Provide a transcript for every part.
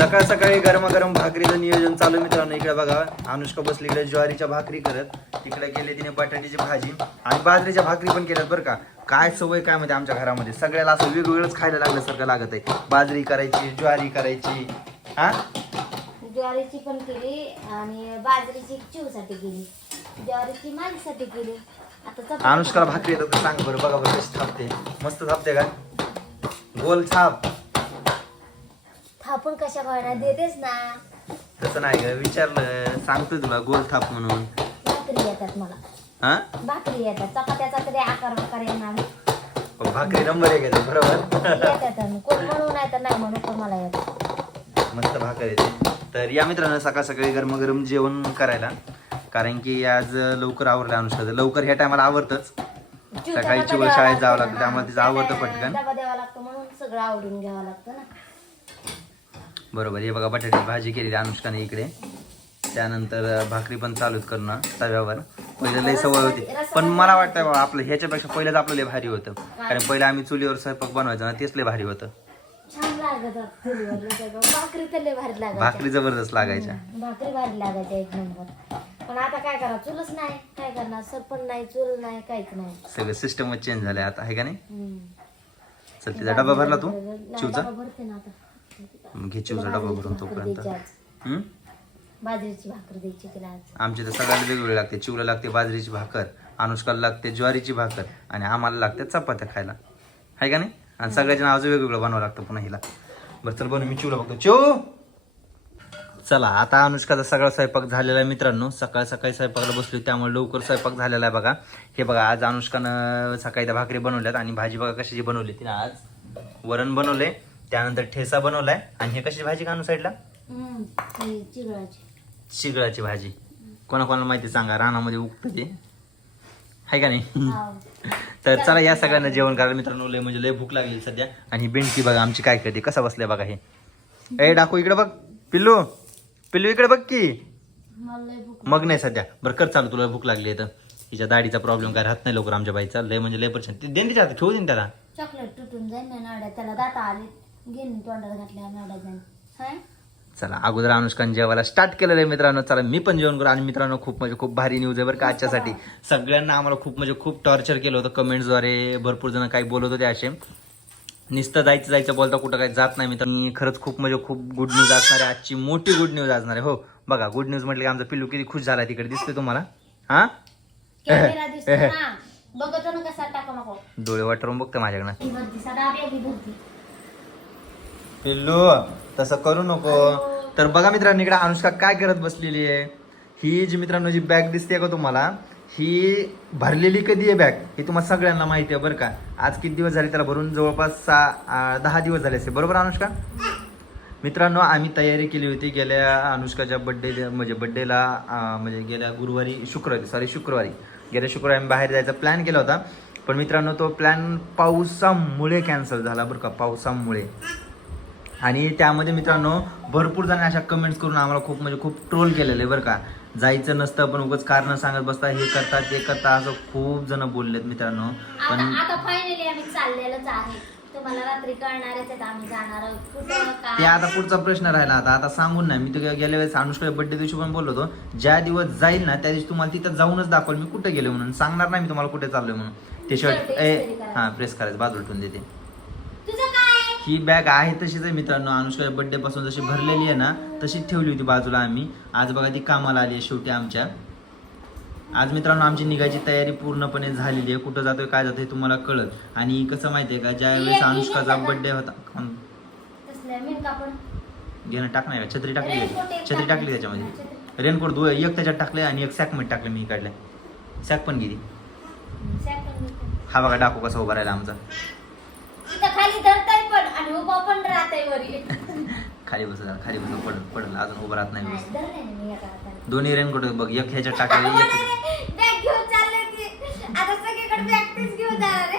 सकाळ सकाळी गरमागरम भाकरीचं नियोजन चालू मित्रांनो. इकडे बघा अनुष्का बसली इकडे ज्वारीच्या भाकरी करत. तिकडे गेले तिने बटाट्याची भाजी आणि बाजरीच्या भाकरी पण केल्यात बरं का. काय सवय काय मध्ये आमच्या घरामध्ये. सगळ्याला असं वेगवेगळंच खायला लागल्यासारखं लागत आहे. बाजरी करायची ज्वारी करायची. हा? ज्वारीची पण केली आणि बाजरीची चिवसाठी केली. ज्वारीची माझ्यासाठी केली. आता अनुष्काला भाकरी येतात सांग बरं बघा बरं कशी थापते. मस्त थापते का? गोल थाप. थापून कशा वळणार देतेस ना. तसं नाही ग विचारलं सांगतोय तुला गोल थाप म्हणून. भाकरी येतात मला. हा? भाकरी येतात चपात्याचा तरी आकार प्रकार येणार. भाकरी नंबर एक येते बरोबर? येतात आणि कोण म्हणू नाही तर नाही म्हणू पण मला येतात. मस्त भाकर येते. तर या मित्रांनो सकाळ सकाळी गरमागरम जेवण करायला. कारण की आज लवकर आवरलं अनुष्का. लवकर ह्या टायमाला आवरतच. चिवचा सकाळी चिवळ शाळेत जावं. लागतं, त्यामुळे तिचं आवडतं पटकन. डबा द्यावा लागतो म्हणून सगळं आवडून घ्यावं लागतं ना. बरोबर. हे बघा बटाट्याची भाजी केलेली अनुष्काने इकडे. त्यानंतर भाकरी पण चालूच करणं तव्यावर. पहिलं लय सवय होती. पण मला वाटतं बाबा आपलं ह्याच्यापेक्षा पहिलंच आपलं लय भारी होतं. कारण पहिलं आम्ही चुलीवर स्वयंपाक बनवायचो ना तेच लय भारी होतं. छान लागत होतं चुलीवरलं स्वयंपाक. भाकरी तर लय भारी लागायच्या. भाकरी जबरदस्त लागायच्या. भाकरी भारी लागायच्या एक नंबर. पण आता काय करा चुलच नाही. काय करणार? सरपण नाही चूल नाही काहीच नाही. सगळं सिस्टमच चेंज झालंय आता आहे का नाही? हम्म. चल तिचा डबा भरला तू? नाही, चिवचा? डबा भरते ना आता. मग घे चिवचा डबा भरून तोपर्यंत. हम्म? बाजरीची भाकर द्यायची तिला आज. आमच्या तर सगळ्याला वेगवेगळे लागते. चिवला लागते बाजरीची भाकर अनुष्काला लागते ज्वारीची भाकर आणि आम्हाला लागते चपात्या खायला. आहे का नाही? आणि सगळ्याच्या नावाचं वेगवेगळं बनवावं लागतं पुन्हा हिला. बरं चल बनव मी चिवला बघतो. चिव! चला आता अनुष्काचा सगळा स्वयंपाक झालेला आहे मित्रांनो. सकाळ सकाळी स्वयंपाकाला बसलो त्यामुळे लवकर स्वयंपाक झालेला आहे बघा. हे बघा आज अनुष्कानं सकाळी त्या भाकरी बनवल्यात आणि भाजी बघा कशाची बनवली तिने आज. वरण बनवले. त्यानंतर ठेसा बनवलाय. आणि हे कशी भाजी कानू साईडला? चिगळाची. शिगळाची भाजी. कोणाकोणाला माहिती सांगा रानामध्ये उगतं ते. आहे का नाही? हाव. तर चला या सगळ्यांना जेवण करायला मित्रांनो लय म्हणजे लय भूक लागली सध्या. आणि ही बेंडकी बघा आमची काय करते कसा बसलाय बघा हे. ए डाकू इकडे बघ. पिल्लू पिल्लू इकडे बघ की. मग नाही सध्या. बरं कर चालू तुला भूक लागली तर. हिच्या दाढीचा प्रॉब्लेम काय? राहत नाही लवकर आमच्या बाईचा. लय म्हणजे लय पर्सेंट ते देन तिच्या हातात, खेळू देईन त्याला. चॉकलेट तुटून जाईल त्याला दाता आले घेऊन तोंडात घातल्या चला अगोदर अनुष्कान जेवायला स्टार्ट केलेलं आहे मित्रांनो. चला मी पण जेवण करू आणि मित्रांनो खूप म्हणजे खूप भारी न्यूज आहे बरं का आजच्यासाठी. सगळ्यांना आम्हाला खूप म्हणजे खूप टॉर्चर केलं होतं कमेंट्सद्वारे भरपूर जण काही बोलत होते असे. नुसतं जायचं जायचं बोलता कुठं काही जात नाही मित्रांनो. खरंच खूप म्हणजे खूप गुड न्यूज असणार आहे. आजची मोठी गुड न्यूज असणार आहे. हो बघा गुड न्यूज म्हटलं की आमचा पिल्लू किती खुश झाला तिकडे. दिसतोय तुम्हाला? हा? डोळे वाटरून बघते माझ्याकडनं ती भरती सदा बी भरती पिल्लू तसं करू नको. तर बघा मित्रांनो इकडे अनुष्का काय करत बसलेली आहे? ही जी मित्रांनो जी बॅग दिसते का तुम्हाला ही भरलेली कधी आहे बॅग ही तुम्हाला सगळ्यांना माहिती आहे बरं का. आज किती दिवस झाले त्याला भरून? जवळपास सहा दहा दिवस झाले असे बरोबर अनुष्का? मित्रांनो आम्ही तयारी केली होती गेल्या अनुष्काच्या बड्डे म्हणजे बड्डेला म्हणजे गेल्या गुरुवारी शुक्रवारी सॉरी शुक्रवारी. गेल्या शुक्रवारी आम्ही बाहेर जायचा प्लॅन केला होता. पण मित्रांनो तो प्लॅन पावसामुळे कॅन्सल झाला बरं का पावसामुळे. आणि त्यामध्ये मित्रांनो भरपूर जण अशा कमेंट्स करून आम्हाला खूप म्हणजे खूप ट्रोल केलेले बरं का. जायचं नसतं पण उगाच कारण सांगत बसता हे करता ते करता असं खूप जण बोललेत मित्रांनो. पण आता आता फायनली आम्ही चाललेलोच आहे. तुम्हाला रात्री कळणारच आहेत आम्ही जाणार आहोत कुठं ते काय आता पुढचा प्रश्न राहिला आता. आता सांगून नाही मी तर गेल्या वेळेस अनुष्का बड्डे दिवशी पण बोललो होतो ज्या दिवस जाईल ना त्या दिवशी तुम्हाला तिथं जाऊनच दाखवल मी कुठे गेले म्हणून. सांगणार नाही मी तुम्हाला कुठे चाललोय म्हणून. ते शर्ट ए. हा प्रेस करायचं बाजूला ठेवून देते. ही बॅग आहे तशीच आहे मित्रांनो. अनुष्का बर्थडे पासून जशी भरलेली आहे ना तशीच ठेवली होती बाजूला आम्ही. आज बघा ती कामाला आली आहे शेवटी आमच्या. आज मित्रांनो आमची निघायची तयारी पूर्णपणे झालेली आहे. कुठं जातोय काय जातोय तुम्हाला कळत आणि कसं माहितीये का ज्या वेळेस अनुष्काचा बर्थडे होता घेणं टाक नाही का? छत्री टाकली का? छत्री टाकली. त्याच्यामध्ये. रेनकोट दो एक त्याच्यात टाकले आणि एक सॅकमध्ये टाकले मी काढले सॅक पण गेली. हा बघा डाकू कसा उभा राहिला आमचा. आणि उभा पण राहताय वरी. खाली बस जरा, खाली बस पडल पडल. अजून उभा राहत नाही नाही, व्यवस्थित. धरलंय ना मी एका हाताने. दोन्ही रेनकोट बघ एक ह्याच्यात टाकले एक बॅग घेऊन चालले ती. आता सगळीकडे बॅग तीच घेऊन जाणार आहे.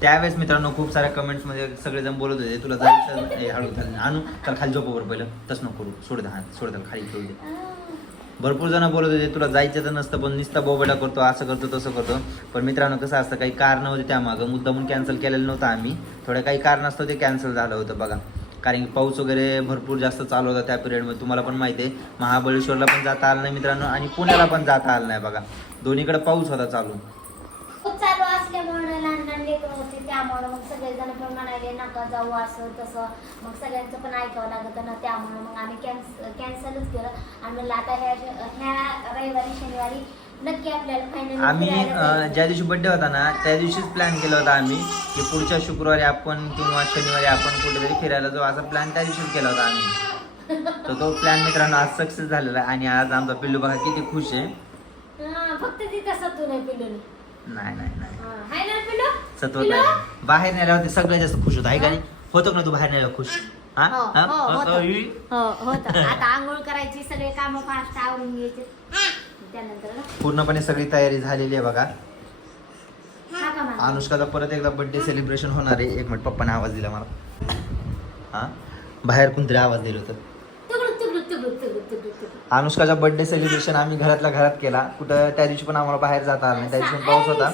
त्यावेळेस मित्रांनो खूप साऱ्या कमेंट्समध्ये सगळेजण बोलत होते तुला जायचं ए, हळू चालेल आणू. त्याला खाली झोपवर पहिलं. तसं नको करू. सोड दे हात सोड त्याला खाली ठेवू दे. भरपूर जण बोलत होते तुला जायचं तर नसतं पण नुसता बोबडा करतो असं करतो तसं करतो. पण मित्रांनो कसं असतं काही कारण होते त्यामागं. मुद्दा म्हणून कॅन्सल केलेलं नव्हतं आम्ही. थोडं काही कारण असतं ते कॅन्सल झालं होतं बघा. कारण की पाऊस वगैरे भरपूर जास्त चालू होता त्या पिरियडमध्ये तुम्हाला पण माहिती आहे. महाबळेश्वरला पण जाता आलं नाही मित्रांनो आणि पुण्याला पण जाता आलं नाही बघा. दोन्हीकडे पाऊस होता चालू. चालू असल्यामुळे लहान लहान लेकरं होते त्यामुळे मग सगळेजण पण म्हणाले नका जाऊ असं तसं. मग सगळ्यांचं पण ऐकावं लागतं ना त्यामुळे मग आम्ही कॅन्स कॅन्सलच केलं. आणि म्हणलं आता ह्या ह्या रविवारी शनिवारी नक्की आपल्याला फायनल आम्ही अं, ज्या दिवशी बड्डे होता ना त्या दिवशीच प्लॅन केला होता आम्ही की पुढच्या शुक्रवारी आपण किंवा शनिवारी आपण कुठेतरी फिरायला जाऊ असा प्लॅन त्या दिवशीच केला होता आम्ही. तर तो प्लॅन मित्रांनो आज सक्सेस झालेला आहे. आणि आज आमचा पिल्लू बघा किती खुश आहे. फक्त ती तसं तू नाही पिलू नाही नाही नाही. बाहेर नेल्यावर ते सगळ्यात जास्त खुश होतं. आहे का होतो ना तू बाहेर नेल्यावर खुश? हा? हो, हा? हो, होतं. होतं, ई? होत. आता आंघोळ करायची सगळे काम फास्ट आवरून घ्यायचे. त्यानंतर ना? पूर्णपणे सगळी तयारी झालेली आहे बघा. हा? अनुष्काचा परत एकदा बर्थडे सेलिब्रेशन होणार आहे. एक मिनिट पप्पाने आवाज दिला मला. हा? बाहेर कोणतरी आवाज दिला होता. अनुष्काचा बर्थडे सेलिब्रेशन आम्ही घरातल्या घरात केला. कुठं त्या दिवशी पण आम्हाला बाहेर जाता आलं नाही. त्या दिवशी पण पाऊस होता.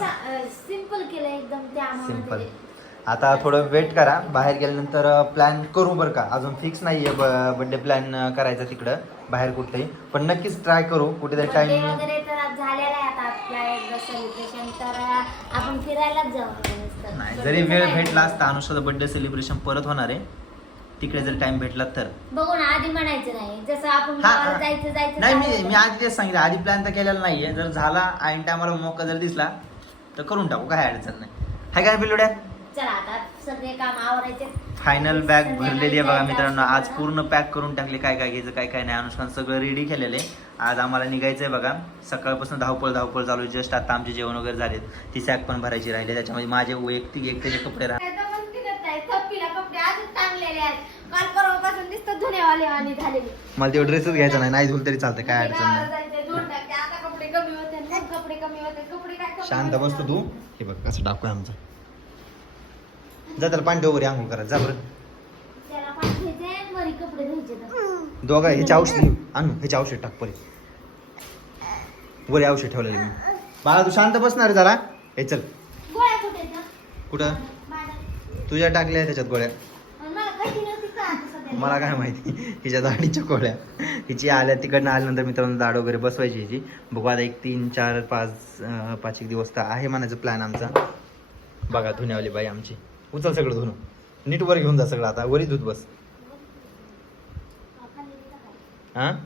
सिंपल केलं एकदम ते- आता थोडं वेट करा. बाहेर गेल्यानंतर प्लॅन करू बरं का. अजून फिक्स नाही आहे बर्थडे प्लॅन करायचा तिकडं बाहेर कुठेही पण नक्कीच ट्राय करू. कुठेतरी टाइम. नाही जरी वेळ? भेटला असता अनुष्काचा बर्थडे सेलिब्रेशन परत होणार आहे. तिकडे जर टाइम भेटला तर. बघू ना आधी म्हणायचं नाही. जसं आपण हा, गावाला. जायचं जायचं नाही मी जायचं. मी आधी तेच सांगितलं. आधी प्लॅन तर केलेला नाहीये. जर झाला ऐन टायमाला मोका जर दिसला तर करून टाकू. काय अडचण नाही. हाय काय पिलुड्या चला आता सगळे काम आवरायचे. फायनल बॅग भरलेली आहे बघा मित्रांनो. आज पूर्ण पॅक करून टाकले. काय काय घ्यायचं काय काय नाही. अनुष्ठान सगळं रेडी केलेलं. आहे आज आम्हाला निघायचं आहे बघा. सकाळपासून धावपळ धावपळ चालू आहे. जस्ट आता आमचे जेवण वगैरे झालेत. ती सॅक पण भरायची राहिली. त्याच्यामध्ये माझे वैयक्तिक एकट्याचे कपडे राहतात काय तर मस्ती करताय. थप्पीला कपडे आजच टांगलेले आहेत काल परवापासून दिसतं धुण्यावाले आणि झालेले. मला तेवढं ड्रेसच घ्यायचा नाही. नाही धुल तरी चालतं काय अडचण नाही. जायचंय, धुवून टाकते. आता कपडे कमी होते मग कपडे कमी होते. कपडे काय कमी शांत होते? बसतो तू. हे बघ कसं टाकू आमचं. जा त्याला पाणी वगैरे आंघोळ करा जा बरं. त्याला पाणी घ्यायचंय, वरी कपडे धुवायचे तर. दोघा ह्याचे औषध आणू. ह्याचे औषध टाक परी. वरी औषध ठेवलेलं मी. बाळा तू शांत बसणार जरा. हे चल. गोळ्या कुठे आहेत ना? कुठं? माझ्या. तुझ्या टाकल्या त्याच्यात गोळ्या आणि मला कशी नव्हती का आता सध्या? मला काय माहिती? हिच्या दाढीच्या गोळ्या हिची आल्या तिकडनं आल्यानंतर मित्रांनो दाढ वगैरे बसवायची हिची. बघू आता एक तीन चार पाच पाच एक दिवस तर आहे म्हणायचं प्लॅन आमचा. बघा धुण्यावाली बाई आमची. उचल सगळं धुणं. नीट वर घेऊन जा सगळं आता. वरी धुत बस. हां? हा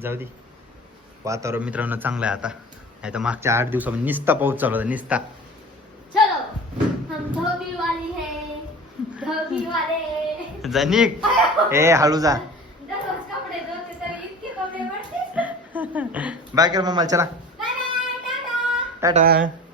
जाऊ दे. वातावरण मित्रांनो चांगलं आहे आता. नाही तर मागच्या आठ दिवसामध्ये निस्ता पाऊस चालू होता निस्ता. जनिक ए हळू जा. बाय कर चला. Bye bye tata. टाटा.